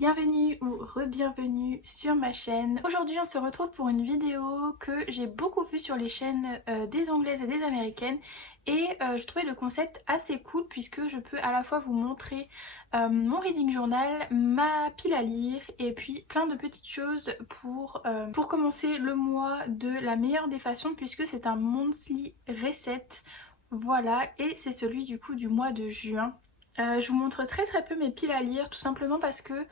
Bienvenue ou re-bienvenue sur ma chaîne. Aujourd'hui on se retrouve pour une vidéo que j'ai beaucoup vue sur les chaînes des anglaises et des américaines et je trouvais le concept assez cool puisque je peux à la fois vous montrer mon reading journal, ma pile à lire et puis plein de petites choses pour commencer le mois de la meilleure des façons puisque c'est un monthly reset. Voilà, et c'est celui du coup du mois de juin. Je vous montre très peu mes piles à lire tout simplement parce que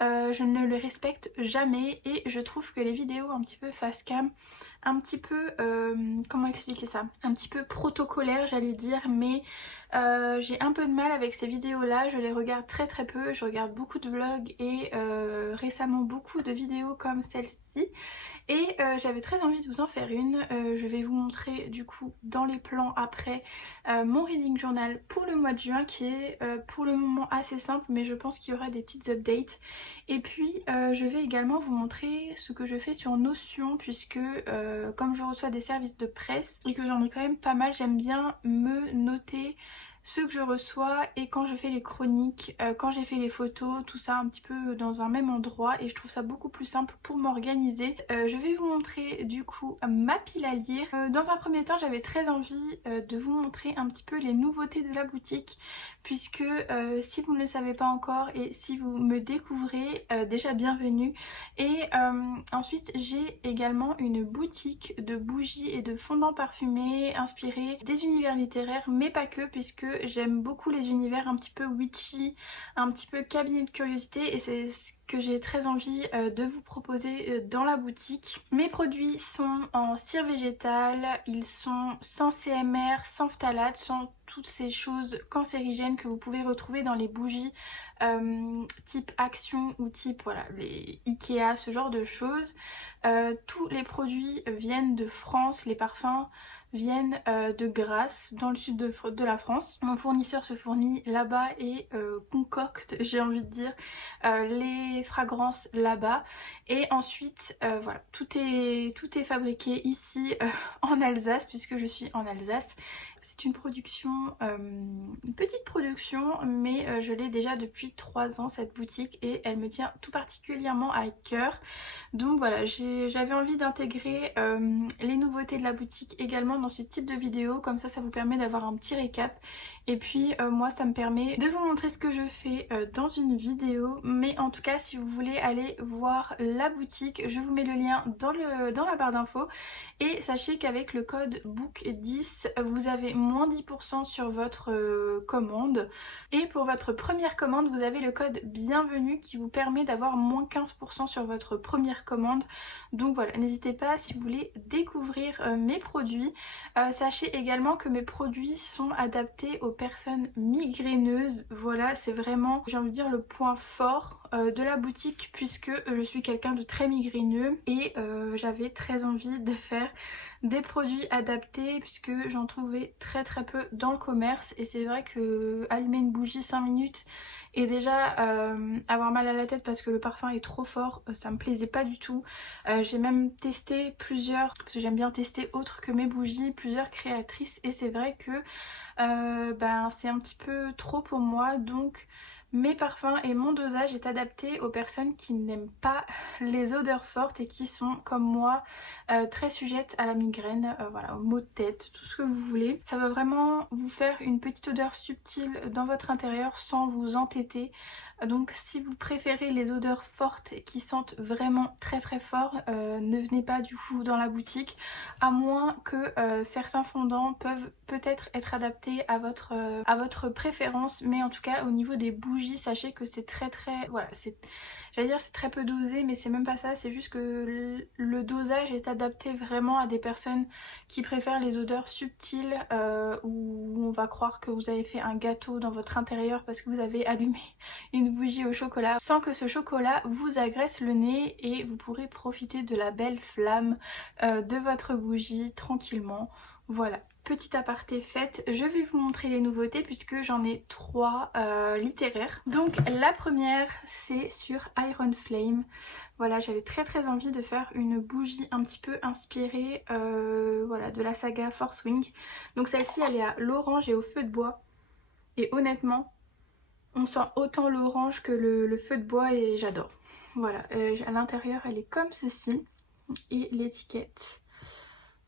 je ne les respecte jamais et je trouve que les vidéos un petit peu face cam, un petit peu, comment expliquer ça, un petit peu protocolaire j'allais dire, mais j'ai un peu de mal avec ces vidéos là, je les regarde très peu, je regarde beaucoup de vlogs et récemment beaucoup de vidéos comme celle-ci. Et j'avais très envie de vous en faire une. Je vais vous montrer du coup dans les plans après mon reading journal pour le mois de juin qui est pour le moment assez simple, mais je pense qu'il y aura des petites updates. Et puis je vais également vous montrer ce que je fais sur Notion puisque comme je reçois des services de presse et que j'en ai quand même pas mal, j'aime bien me noter ce que je reçois et quand je fais les chroniques, quand j'ai fait les photos, tout ça un petit peu dans un même endroit et je trouve ça beaucoup plus simple pour m'organiser. Je vais vous montrer du coup ma pile à lire. Dans un premier temps j'avais très envie de vous montrer un petit peu les nouveautés de la boutique puisque si vous ne le savez pas encore et si vous me découvrez, déjà bienvenue. Et ensuite j'ai également une boutique de bougies et de fondants parfumés inspirés des univers littéraires mais pas que puisque j'aime beaucoup les univers un petit peu witchy, un petit peu cabinet de curiosité et c'est ce que j'ai très envie de vous proposer dans la boutique. Mes produits sont en cire végétale, ils sont sans CMR, sans phtalate, sans toutes ces choses cancérigènes que vous pouvez retrouver dans les bougies type Action ou type voilà les Ikea, ce genre de choses. Tous les produits viennent de France, les parfums viennent de Grasse dans le sud de la France. Mon fournisseur se fournit là-bas et concocte, j'ai envie de dire, les fragrances là-bas. Et ensuite voilà, tout est fabriqué ici en Alsace puisque je suis en Alsace. C'est une production, une petite production, mais je l'ai déjà depuis 3 ans cette boutique et elle me tient tout particulièrement à cœur. Donc voilà, j'avais envie d'intégrer les nouveautés de la boutique également dans ce type de vidéo, comme ça vous permet d'avoir un petit récap. Et puis moi ça me permet de vous montrer ce que je fais dans une vidéo. Mais en tout cas si vous voulez aller voir la boutique, je vous mets le lien dans la barre d'infos. Et sachez qu'avec le code BOOK10 vous avez moins 10% sur votre commande. Et pour votre première commande vous avez le code bienvenue qui vous permet d'avoir moins 15% sur votre première commande. Donc voilà, n'hésitez pas si vous voulez découvrir mes produits. Sachez également que mes produits sont adaptés aux personnes migraineuses. Voilà, c'est vraiment, j'ai envie de dire, le point fort de la boutique puisque je suis quelqu'un de très migraineux et j'avais très envie de faire des produits adaptés puisque j'en trouvais très peu dans le commerce. Et c'est vrai que allumer une bougie 5 minutes et déjà avoir mal à la tête parce que le parfum est trop fort, ça me plaisait pas du tout. J'ai même testé plusieurs, parce que j'aime bien tester autre que mes bougies, plusieurs créatrices et c'est vrai que c'est un petit peu trop pour moi. Donc mes parfums et mon dosage est adapté aux personnes qui n'aiment pas les odeurs fortes et qui sont comme moi très sujettes à la migraine, voilà, aux maux de tête, tout ce que vous voulez. Ça va vraiment vous faire une petite odeur subtile dans votre intérieur sans vous entêter. Donc si vous préférez les odeurs fortes et qui sentent vraiment très fort, ne venez pas du coup dans la boutique, à moins que certains fondants peuvent peut-être être adaptés à votre préférence. Mais en tout cas au niveau des bougies, sachez que c'est très voilà, j'allais dire c'est très peu dosé, mais c'est même pas ça, c'est juste que le dosage est adapté vraiment à des personnes qui préfèrent les odeurs subtiles où on va croire que vous avez fait un gâteau dans votre intérieur parce que vous avez allumé une bougie au chocolat sans que ce chocolat vous agresse le nez, et vous pourrez profiter de la belle flamme de votre bougie tranquillement. Voilà, petit aparté fait, je vais vous montrer les nouveautés puisque j'en ai 3 littéraires. Donc la première c'est sur Iron Flame. Voilà, j'avais très envie de faire une bougie un petit peu inspirée voilà, de la saga Force Wing. Donc celle-ci elle est à l'orange et au feu de bois et honnêtement On sent autant l'orange que le feu de bois et j'adore. Voilà, à l'intérieur elle est comme ceci et l'étiquette.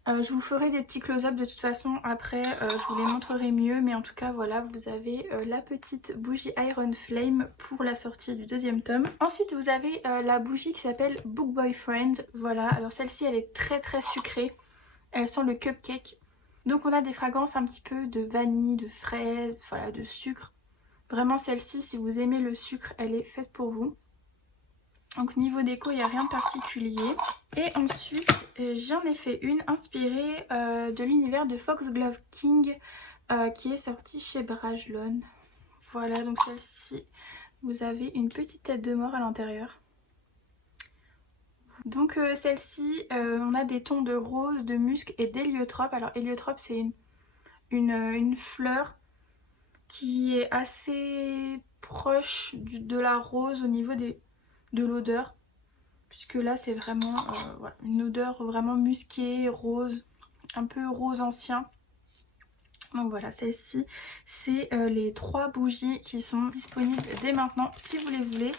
Je vous ferai des petits close-up de toute façon après, je vous les montrerai mieux, mais en tout cas voilà, vous avez la petite bougie Iron Flame pour la sortie du deuxième tome. Ensuite vous avez la bougie qui s'appelle Book Boyfriend, voilà, alors celle-ci elle est très sucrée, elle sent le cupcake. Donc on a des fragrances un petit peu de vanille, de fraise, voilà, de sucre. Vraiment celle-ci, si vous aimez le sucre, elle est faite pour vous. Donc niveau déco, il n'y a rien de particulier. Et ensuite, j'en ai fait une inspirée de l'univers de Foxglove King qui est sortie chez Brajlon. Voilà, donc celle-ci, vous avez une petite tête de mort à l'intérieur. Donc celle-ci, on a des tons de rose, de musc et d'héliotrope. Alors héliotrope, c'est une fleur qui est assez proche de la rose au niveau de l'odeur, puisque là c'est vraiment voilà, une odeur vraiment musquée, rose, un peu rose ancien. Donc voilà, celle-ci, c'est les 3 bougies qui sont disponibles dès maintenant si vous les voulez.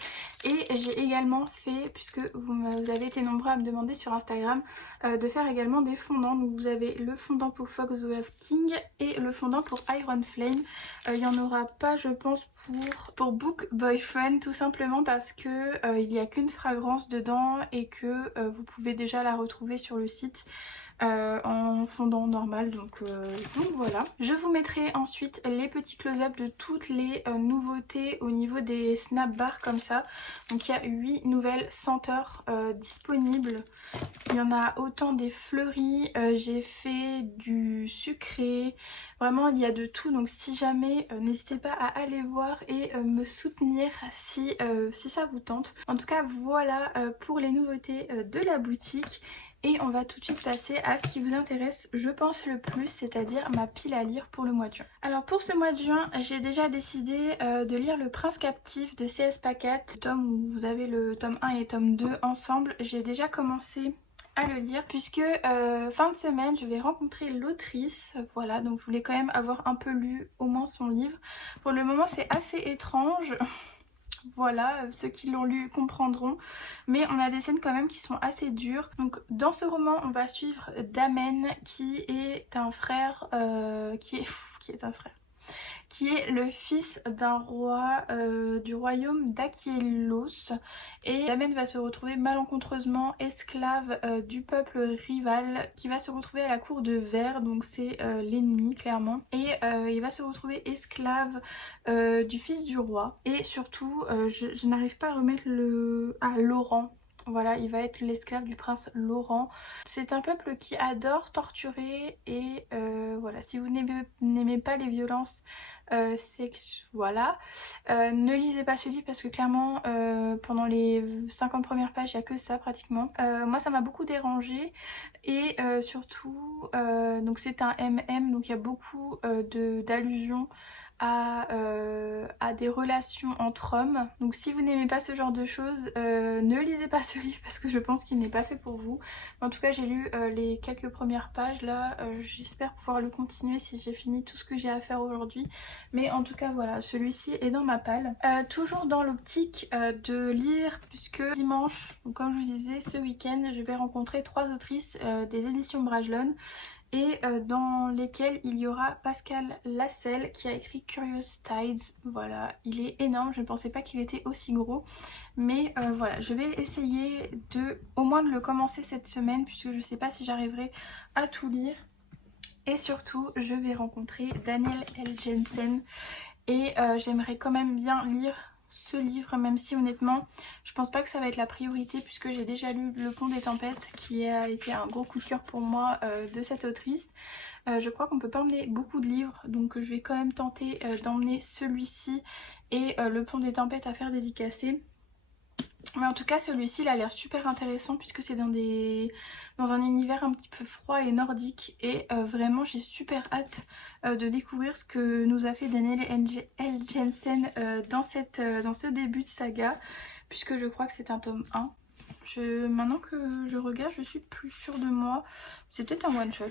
Et j'ai également fait, puisque vous avez été nombreux à me demander sur Instagram, de faire également des fondants. Donc vous avez le fondant pour Foxglove King et le fondant pour Iron Flame. Il n'y en aura pas, je pense, pour Book Boyfriend, tout simplement parce que il n'y a qu'une fragrance dedans et que vous pouvez déjà la retrouver sur le site. En fondant normal, donc voilà. Je vous mettrai ensuite les petits close-up de toutes les nouveautés au niveau des snap bars comme ça. Donc il y a 8 nouvelles senteurs disponibles. Il y en a autant des fleuris, j'ai fait du sucré, vraiment il y a de tout. Donc si jamais, n'hésitez pas à aller voir et me soutenir si ça vous tente. En tout cas voilà pour les nouveautés de la boutique. Et on va tout de suite passer à ce qui vous intéresse, je pense, le plus, c'est-à-dire ma pile à lire pour le mois de juin. Alors pour ce mois de juin, j'ai déjà décidé de lire Le Prince Captif de C.S. Pacat, le tome où vous avez le tome 1 et le tome 2 ensemble. J'ai déjà commencé à le lire puisque fin de semaine je vais rencontrer l'autrice, voilà, donc je voulais quand même avoir un peu lu au moins son livre. Pour le moment c'est assez étrange. Voilà, ceux qui l'ont lu comprendront. Mais on a des scènes quand même qui sont assez dures. Donc dans ce roman, on va suivre Damen qui est un frère... qui est le fils d'un roi du royaume d'Aquielos. Et Damen va se retrouver malencontreusement esclave du peuple rival qui va se retrouver à la cour de Ver, donc c'est l'ennemi clairement. Et il va se retrouver esclave du fils du roi. Et surtout, je n'arrive pas à remettre Laurent. Voilà, il va être l'esclave du prince Laurent. C'est un peuple qui adore torturer et voilà, si vous n'aimez pas les violences voilà, ne lisez pas ce livre parce que clairement pendant les 50 premières pages il n'y a que ça pratiquement. Moi ça m'a beaucoup dérangée et surtout donc c'est un MM, donc il y a beaucoup d'allusions à des relations entre hommes. Donc si vous n'aimez pas ce genre de choses, ne lisez pas ce livre parce que je pense qu'il n'est pas fait pour vous. En tout cas j'ai lu les quelques premières pages là, j'espère pouvoir le continuer si j'ai fini tout ce que j'ai à faire aujourd'hui. Mais en tout cas voilà, celui-ci est dans ma palle. Toujours dans l'optique de lire, puisque dimanche, donc comme je vous disais, ce week-end je vais rencontrer 3 autrices des éditions Brajlon. Et dans lesquels il y aura Pascal Lasselle qui a écrit Curious Tides. Voilà, il est énorme, je ne pensais pas qu'il était aussi gros. Mais voilà, je vais essayer au moins de le commencer cette semaine puisque je ne sais pas si j'arriverai à tout lire. Et surtout, je vais rencontrer Daniel L. Jensen et j'aimerais quand même bien lire ce livre, même si honnêtement je pense pas que ça va être la priorité puisque j'ai déjà lu Le Pont des Tempêtes qui a été un gros coup de cœur pour moi de cette autrice. Je crois qu'on peut pas emmener beaucoup de livres, donc je vais quand même tenter d'emmener celui-ci et Le Pont des Tempêtes à faire dédicacer. Mais en tout cas celui-ci il a l'air super intéressant puisque c'est dans un univers un petit peu froid et nordique. Et vraiment j'ai super hâte de découvrir ce que nous a fait Daniel L. Jensen dans ce début de saga. Puisque je crois que c'est un tome 1. Maintenant que je regarde je suis plus sûre de moi. C'est peut-être un one shot.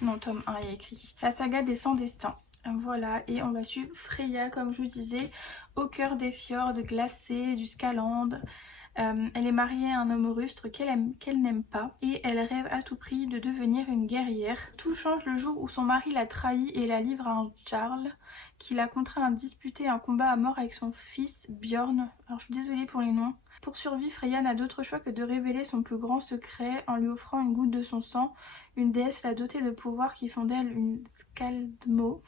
Non, tome 1 il y a écrit La saga des sans destins. Voilà, et on va suivre Freya, comme je vous disais, au cœur des fjords glacés du Skaland. Elle est mariée à un homme rustre qu'elle n'aime pas et elle rêve à tout prix de devenir une guerrière. Tout change le jour où son mari la trahit et la livre à un jarl qui la contraint à disputer un combat à mort avec son fils Bjorn. Alors je suis désolée pour les noms. Pour survivre, Freya n'a d'autre choix que de révéler son plus grand secret en lui offrant une goutte de son sang. Une déesse l'a dotée de pouvoirs qui font d'elle une Skaldmo,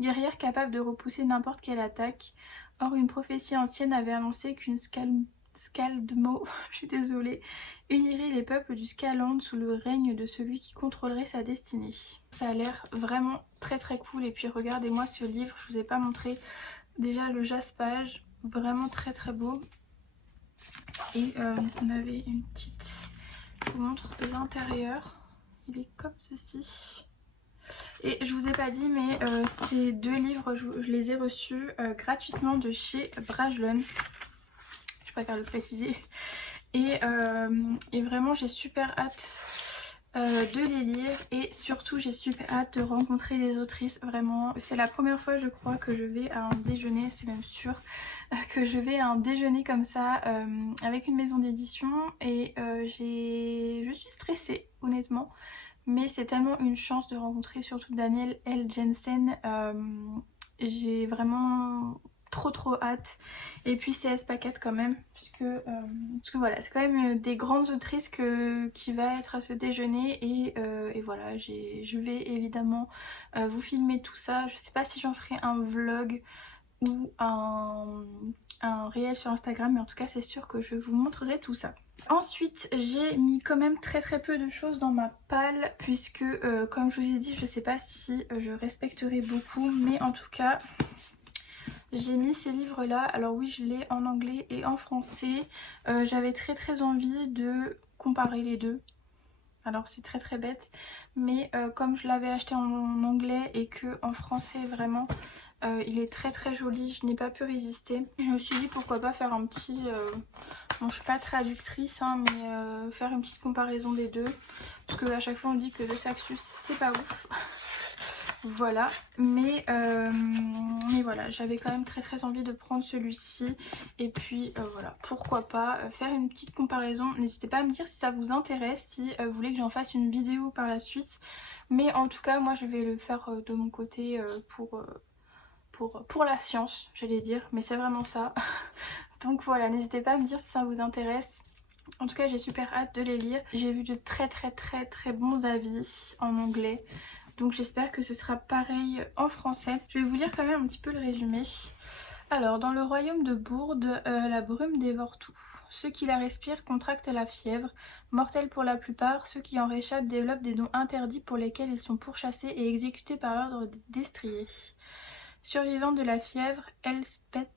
guerrière capable de repousser n'importe quelle attaque. Or, une prophétie ancienne avait annoncé qu'une Skaldmo, je suis désolée, unirait les peuples du Skaland sous le règne de celui qui contrôlerait sa destinée. Ça a l'air vraiment très très cool. Et puis regardez-moi ce livre, je vous ai pas montré déjà le jaspage, vraiment très très beau. Et on avait une petite, je vous montre de l'intérieur, il est comme ceci. Et je vous ai pas dit mais ces deux livres je les ai reçus gratuitement de chez Brajlon, je préfère le préciser. Et vraiment j'ai super hâte de les lire et surtout j'ai super hâte de rencontrer les autrices. Vraiment c'est la première fois je crois que je vais à un déjeuner, c'est même sûr que je vais à un déjeuner comme ça avec une maison d'édition et je suis stressée honnêtement. Mais c'est tellement une chance de rencontrer surtout Danielle L. Jensen. J'ai vraiment trop hâte. Et puis CS Packet quand même. Parce que voilà, c'est quand même des grandes autrices qui va être à ce déjeuner. Et voilà, je vais évidemment vous filmer tout ça. Je sais pas si j'en ferai un vlog ou un réel sur Instagram. Mais en tout cas, c'est sûr que je vous montrerai tout ça. Ensuite j'ai mis quand même très peu de choses dans ma palle puisque comme je vous ai dit je sais pas si je respecterai beaucoup mais en tout cas j'ai mis ces livres là. Alors oui je l'ai en anglais et en français. J'avais très envie de comparer les deux. Alors c'est très bête mais comme je l'avais acheté en anglais et que en français vraiment il est très joli, je n'ai pas pu résister. Je me suis dit pourquoi pas faire un petit... Bon je suis pas traductrice hein, mais faire une petite comparaison des deux. Parce qu'à chaque fois on dit que le Saxus c'est pas ouf. Voilà, mais voilà, j'avais quand même très envie de prendre celui-ci. Et puis voilà, pourquoi pas faire une petite comparaison. N'hésitez pas à me dire si ça vous intéresse, si vous voulez que j'en fasse une vidéo par la suite. Mais en tout cas moi je vais le faire de mon côté pour la science, j'allais dire, mais c'est vraiment ça. Donc voilà, n'hésitez pas à me dire si ça vous intéresse. En tout cas, j'ai super hâte de les lire. J'ai vu de très bons avis en anglais. Donc j'espère que ce sera pareil en français. Je vais vous lire quand même un petit peu le résumé. Alors, dans le royaume de Bourde, la brume dévore tout. Ceux qui la respirent contractent la fièvre, mortelle pour la plupart. Ceux qui en réchappent développent des dons interdits pour lesquels ils sont pourchassés et exécutés par l'ordre des destriers. Survivante de la fièvre, Elspeth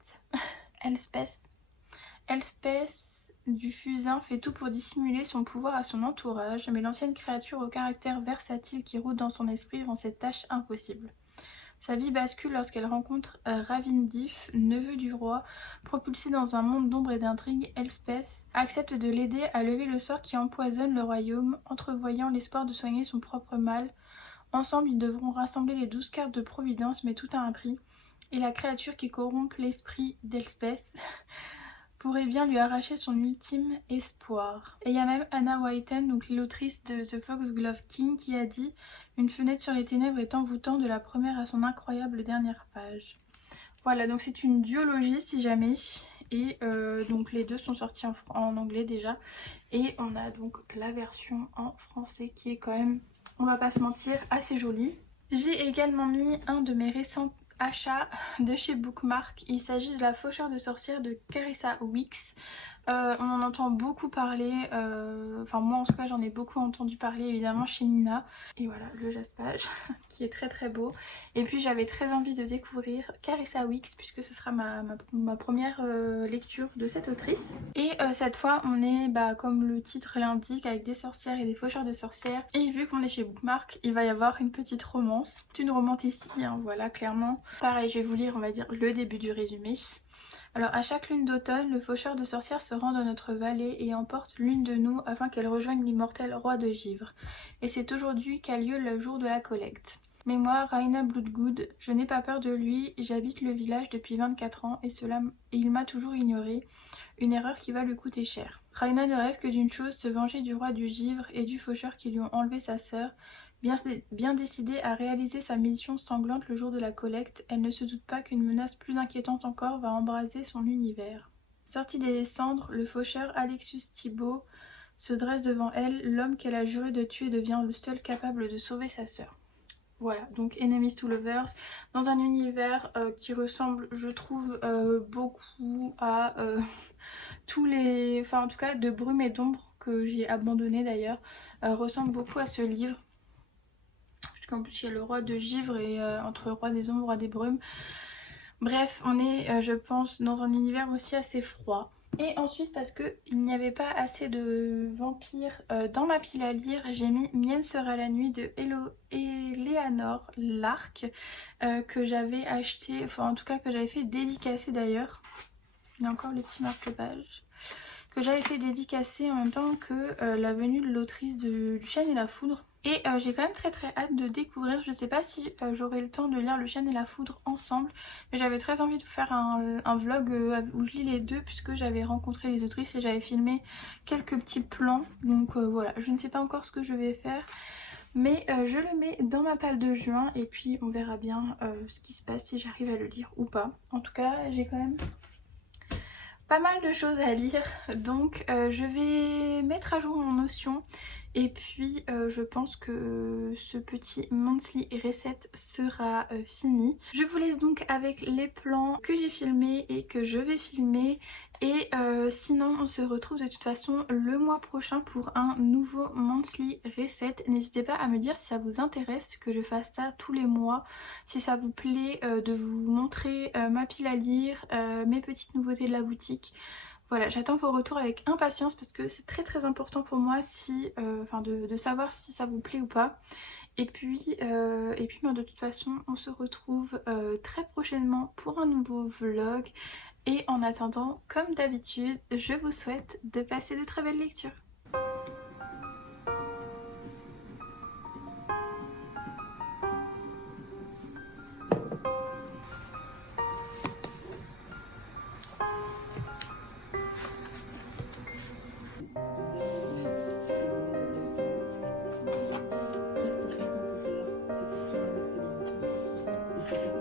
du Fusain fait tout pour dissimuler son pouvoir à son entourage, mais l'ancienne créature au caractère versatile qui rôde dans son esprit rend cette tâche impossible. Sa vie bascule lorsqu'elle rencontre Ravindif, neveu du roi. Propulsé dans un monde d'ombre et d'intrigues, Elspeth accepte de l'aider à lever le sort qui empoisonne le royaume, entrevoyant l'espoir de soigner son propre mal. Ensemble, ils devront rassembler les 12 cartes de Providence, mais tout a un prix. Et la créature qui corrompt l'esprit d'Elspeth pourrait bien lui arracher son ultime espoir. Et il y a même Anna Whiten, donc l'autrice de The Foxglove King, qui a dit « Une fenêtre sur les ténèbres est envoûtant de la première à son incroyable dernière page ». Voilà, donc c'est une duologie si jamais. Et donc les deux sont sortis en anglais déjà. Et on a donc la version en français qui est quand même, on va pas se mentir, assez jolie. J'ai également mis un de mes récents achats de chez Bookmark. Il s'agit de La Faucheur de sorcières de Carissa Weeks. On en entend beaucoup parler, enfin moi en tout cas j'en ai beaucoup entendu parler évidemment chez Nina. Et voilà le jaspage qui est très beau. Et puis j'avais très envie de découvrir Carissa Weeks puisque ce sera ma première lecture de cette autrice. Et cette fois on est comme le titre l'indique avec des sorcières et des faucheurs de sorcières. Et vu qu'on est chez Bookmark, il va y avoir une petite romance. C'est une romantécie hein, voilà clairement. Pareil je vais vous lire on va dire le début du résumé. Alors à chaque lune d'automne, le faucheur de sorcières se rend dans notre vallée et emporte l'une de nous afin qu'elle rejoigne l'immortel roi de givre. Et c'est aujourd'hui qu'a lieu le jour de la collecte. Mémoire Raina Bloodgood, je n'ai pas peur de lui, j'habite le village depuis 24 ans et il m'a toujours ignoré, une erreur qui va lui coûter cher. Raina ne rêve que d'une chose, se venger du roi du givre et du faucheur qui lui ont enlevé sa sœur. Bien décidée à réaliser sa mission sanglante le jour de la collecte, elle ne se doute pas qu'une menace plus inquiétante encore va embraser son univers. Sorti des cendres, le faucheur Alexius Thibault se dresse devant elle, l'homme qu'elle a juré de tuer devient le seul capable de sauver sa sœur. Voilà, donc Enemies to Lovers, dans un univers qui ressemble, je trouve, beaucoup à tous les... Enfin, en tout cas, de Brume et d'Ombre, que j'ai abandonné d'ailleurs, ressemble beaucoup à ce livre. Puisqu'en plus, il y a le roi de Givre et entre le roi des Ombres, roi des Brumes. Bref, on est, je pense, dans un univers aussi assez froid. Et ensuite, parce qu'il n'y avait pas assez de vampires dans ma pile à lire, j'ai mis Mienne sera la nuit de Eleanor Lark, que j'avais acheté, enfin en tout cas que j'avais fait dédicacer d'ailleurs. Il y a encore les petits marque-pages. Que j'avais fait dédicacer en même temps que la venue de l'autrice du Chêne et la Foudre. Et j'ai quand même très hâte de découvrir. Je sais pas si j'aurai le temps de lire le Chêne et la Foudre ensemble, mais j'avais très envie de faire un vlog où je lis les deux, puisque j'avais rencontré les autrices et j'avais filmé quelques petits plans. Donc voilà, je ne sais pas encore ce que je vais faire, mais je le mets dans ma palle de juin et puis on verra bien ce qui se passe, si j'arrive à le lire ou pas. En tout cas, j'ai quand même pas mal de choses à lire, donc je vais mettre à jour mon Notion et puis je pense que ce petit monthly reset sera fini. Je vous laisse donc avec les plans que j'ai filmés et que je vais filmer, et sinon on se retrouve de toute façon le mois prochain pour un nouveau monthly reset. N'hésitez pas à me dire si ça vous intéresse que je fasse ça tous les mois, si ça vous plaît de vous montrer ma pile à lire, mes petites nouveautés de la boutique. Voilà, j'attends vos retours avec impatience parce que c'est très important pour moi de savoir si ça vous plaît ou pas. Et puis de toute façon, on se retrouve très prochainement pour un nouveau vlog. Et en attendant, comme d'habitude, je vous souhaite de passer de très belles lectures. Presque 30 ans plus tard, cette histoire n'est plus dans l'ancien.